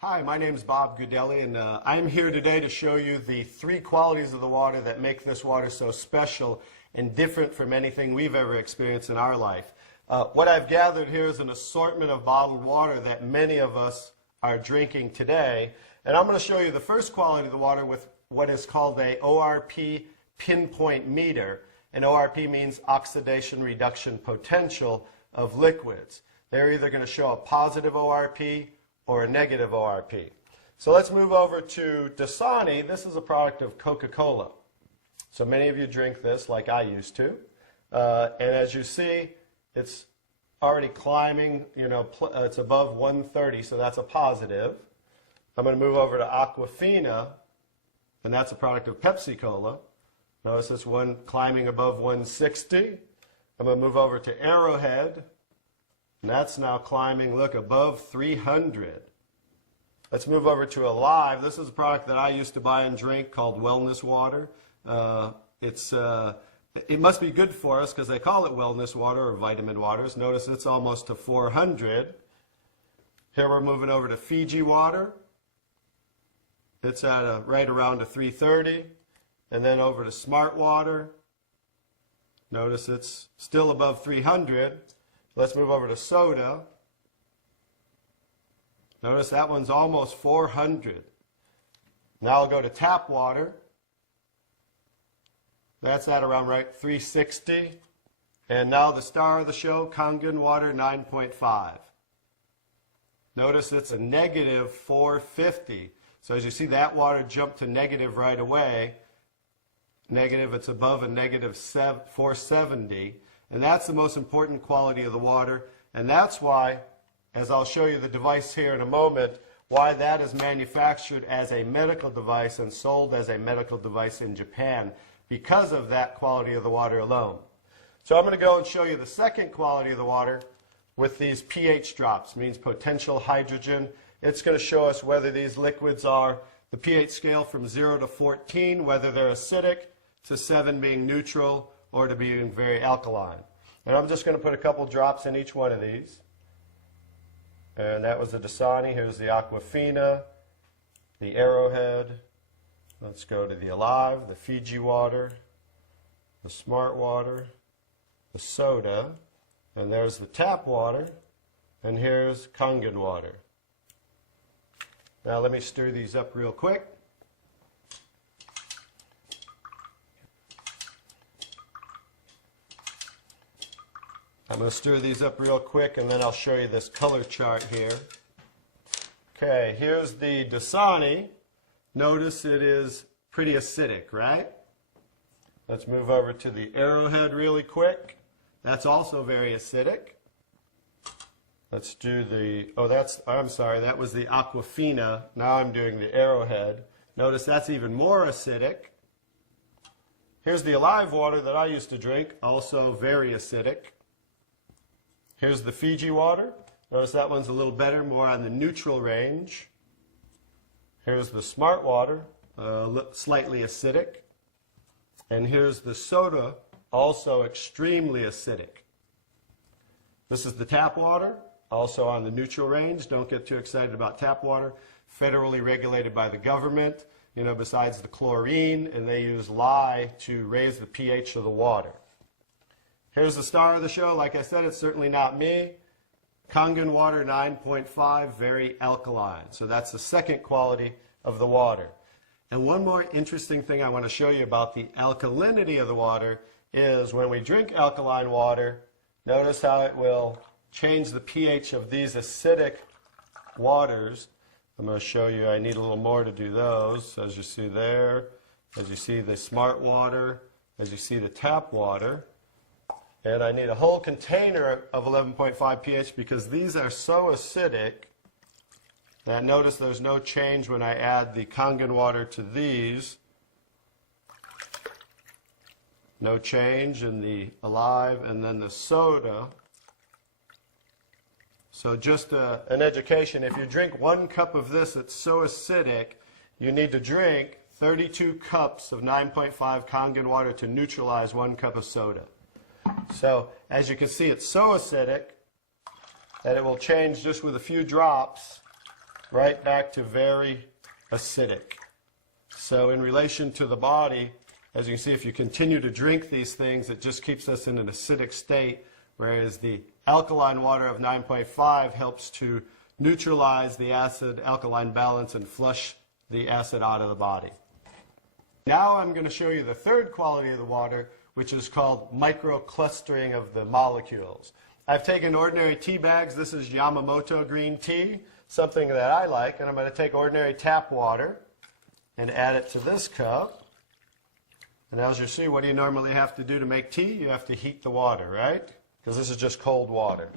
Hi, my name is Bob Gudelli, and I'm here today to show you the three qualities of the water that make this water so special and different from anything we've ever experienced in our life. What I've gathered here is an assortment of bottled water that many of us are drinking today, and I'm going to show you the first quality of the water with what is called a ORP pinpoint meter, and ORP means oxidation reduction potential of liquids. They're either going to show a positive ORP or a negative ORP. So let's move over to Dasani. This is a product of Coca-Cola. So many of you drink this like I used to. And as you see, it's already climbing, it's above 130, so that's a positive. I'm going to move over to Aquafina, and that's a product of Pepsi-Cola. Notice this one climbing above 160. I'm going to move over to Arrowhead, and that's now climbing, look, above 300. Let's move over to Alive. This is a product that I used to buy and drink called Wellness Water. It must be good for us because they call it wellness water or vitamin waters. Notice it's almost to 400. Here we're moving over to Fiji water. It's at right around a 330. And then over to Smart Water. Notice it's still above 300. Let's move over to soda. Notice that one's almost 400. Now I'll go to tap water. That's at around right 360. And now the star of the show, Kangen water 9.5. Notice it's a negative 450. So as you see, that water jumped to negative right away. Negative, it's above a negative 470. And that's the most important quality of the water. And that's why, as I'll show you the device here in a moment, why that is manufactured as a medical device and sold as a medical device in Japan, because of that quality of the water alone. So I'm going to go and show you the second quality of the water with these pH drops, means potential hydrogen. It's going to show us whether these liquids are the pH scale from 0 to 14, whether they're acidic, to 7 being neutral, or to being very alkaline. And I'm just going to put a couple drops in each one of these. And that was the Dasani. Here's the Aquafina, the Arrowhead. Let's go to the Alive, the Fiji water, the Smart water, the soda, and there's the tap water, and here's Kangen water. Now let me stir these up real quick. I'm going to stir these up real quick, and then I'll show you this color chart here. Okay, here's the Dasani. Notice it is pretty acidic, right? Let's move over to the Arrowhead really quick. That's also very acidic. Let's do the, I'm sorry, that was the Aquafina. Now I'm doing the Arrowhead. Notice that's even more acidic. Here's the Alive water that I used to drink, also very acidic. Here's the Fiji water. Notice that one's a little better, more on the neutral range. Here's the Smart water, slightly acidic. And here's the soda, also extremely acidic. This is the tap water, also on the neutral range. Don't get too excited about tap water. Federally regulated by the government, besides the chlorine, and they use lye to raise the pH of the water. Here's the star of the show. Like I said, it's certainly not me. Kangen water 9.5, very alkaline. So that's the second quality of the water. And one more interesting thing I want to show you about the alkalinity of the water is when we drink alkaline water, notice how it will change the pH of these acidic waters. I'm going to show you, I need a little more to do those, as you see there, as you see the Smart water, as you see the tap water. And I need a whole container of 11.5 pH because these are so acidic that notice there's no change when I add the Kangen water to these. No change in the Alive, and then the soda. So just an education, if you drink 1 cup of this, it's so acidic, you need to drink 32 cups of 9.5 Kangen water to neutralize 1 cup of soda. So as you can see, it's so acidic that it will change just with a few drops right back to very acidic. So in relation to the body, as you can see, if you continue to drink these things, it just keeps us in an acidic state, whereas the alkaline water of 9.5 helps to neutralize the acid-alkaline balance and flush the acid out of the body. Now I'm going to show you the third quality of the water, which is called microclustering of the molecules. I've taken ordinary tea bags. This is Yamamoto green tea, something that I like, and I'm going to take ordinary tap water and add it to this cup. And as you see, what do you normally have to do to make tea? You have to heat the water, right? Because this is just cold water.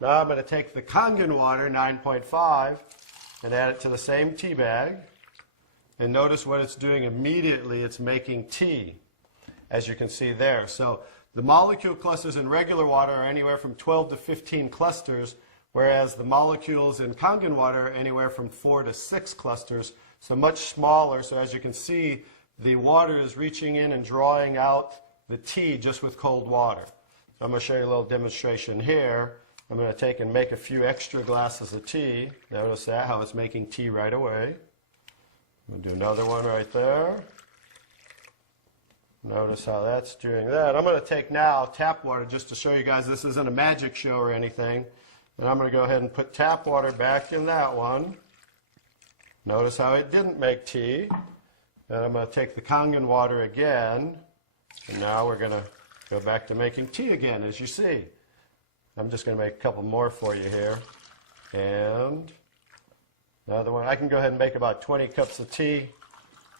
Now I'm going to take the Kangen water, 9.5, and add it to the same tea bag. And notice what it's doing immediately. It's making tea, as you can see there. So the molecule clusters in regular water are anywhere from 12 to 15 clusters, whereas the molecules in Kangen water are anywhere from 4 to 6 clusters, so much smaller. So as you can see, the water is reaching in and drawing out the tea just with cold water. So I'm going to show you a little demonstration here. I'm going to take and make a few extra glasses of tea. Notice that, how it's making tea right away. I'm going to do another one right there. Notice how that's doing that. I'm going to take now tap water just to show you guys this isn't a magic show or anything. And I'm going to go ahead and put tap water back in that one. Notice how it didn't make tea. And I'm going to take the Kangen water again. And now we're going to go back to making tea again, as you see. I'm just going to make a couple more for you here. And another one. I can go ahead and make about 20 cups of tea,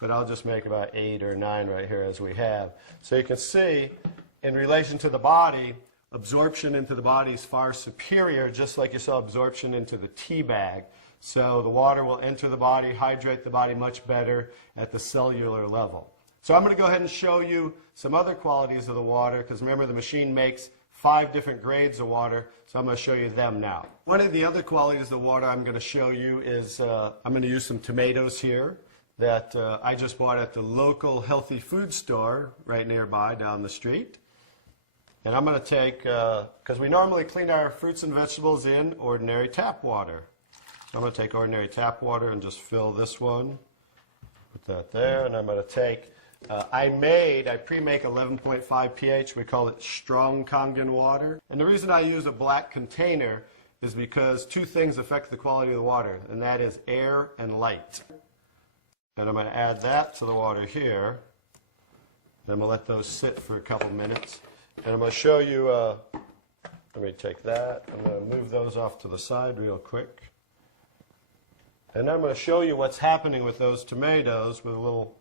but I'll just make about 8 or 9 right here as we have. So you can see, in relation to the body, absorption into the body is far superior, just like you saw absorption into the tea bag. So the water will enter the body, hydrate the body much better at the cellular level. So I'm going to go ahead and show you some other qualities of the water, because remember the machine makes 5 different grades of water, so I'm going to show you them now. One of the other qualities of the water I'm going to show you is I'm going to use some tomatoes here that I just bought at the local healthy food store right nearby down the street. And I'm going to take, because we normally clean our fruits and vegetables in ordinary tap water. So I'm going to take ordinary tap water and just fill this one. Put that there, and I'm going to take I pre-make 11.5 pH. We call it strong Kangen water. And the reason I use a black container is because 2 things affect the quality of the water, and that is air and light. And I'm going to add that to the water here. Then we'll let those sit for a couple minutes. And I'm going to show you, let me take that. I'm going to move those off to the side real quick. And I'm going to show you what's happening with those tomatoes with a little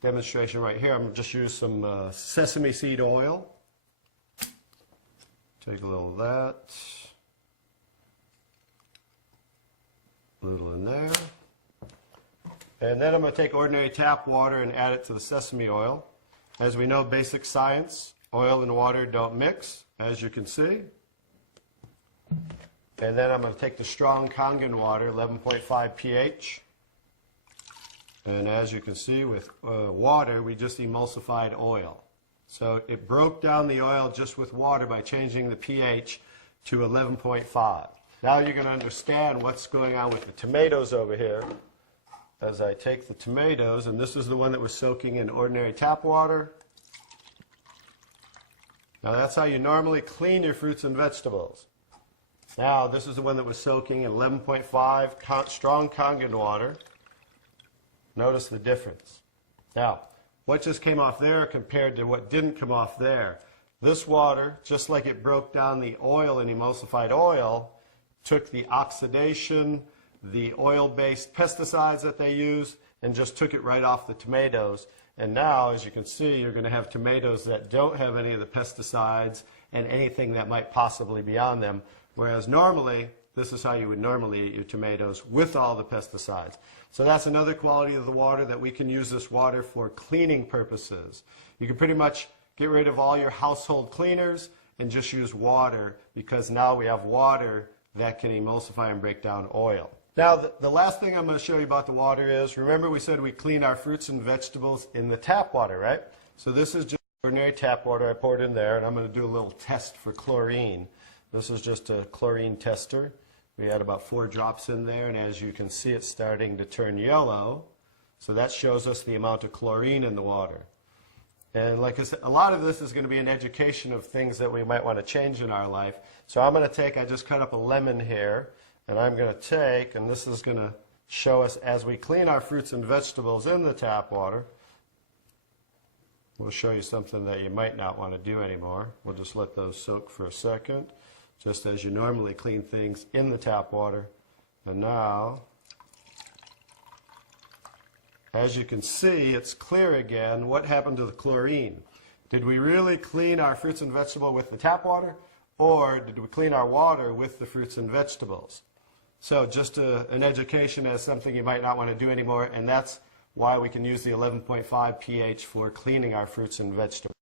demonstration right here. I'm going to just use some sesame seed oil. Take a little of that. A little in there. And then I'm going to take ordinary tap water and add it to the sesame oil. As we know, basic science, oil and water don't mix, as you can see. And then I'm going to take the strong Kangen water, 11.5 pH. And as you can see, with water, we just emulsified oil. So it broke down the oil just with water by changing the pH to 11.5. Now you're going to understand what's going on with the tomatoes over here. As I take the tomatoes, and this is the one that was soaking in ordinary tap water. Now that's how you normally clean your fruits and vegetables. Now this is the one that was soaking in 11.5 strong Kangen water. Notice the difference. Now, what just came off there compared to what didn't come off there? This water, just like it broke down the oil in emulsified oil, took the oxidation, the oil-based pesticides that they use, and just took it right off the tomatoes. And now, as you can see, you're going to have tomatoes that don't have any of the pesticides and anything that might possibly be on them. Whereas normally, this is how you would normally eat your tomatoes with all the pesticides. So that's another quality of the water, that we can use this water for cleaning purposes. You can pretty much get rid of all your household cleaners and just use water, because now we have water that can emulsify and break down oil. Now the last thing I'm going to show you about the water is, remember we said we clean our fruits and vegetables in the tap water, right? So this is just ordinary tap water. I poured in there, and I'm going to do a little test for chlorine. This is just a chlorine tester. We had about 4 drops in there, and as you can see, it's starting to turn yellow. So that shows us the amount of chlorine in the water. And like I said, a lot of this is going to be an education of things that we might want to change in our life. So I'm going to take, I just cut up a lemon here, and I'm going to take, and this is going to show us as we clean our fruits and vegetables in the tap water. We'll show you something that you might not want to do anymore. We'll just let those soak for a second, just as you normally clean things in the tap water. And now, as you can see, it's clear again. What happened to the chlorine? Did we really clean our fruits and vegetables with the tap water, or did we clean our water with the fruits and vegetables? So just an education as something you might not want to do anymore, and that's why we can use the 11.5 pH for cleaning our fruits and vegetables.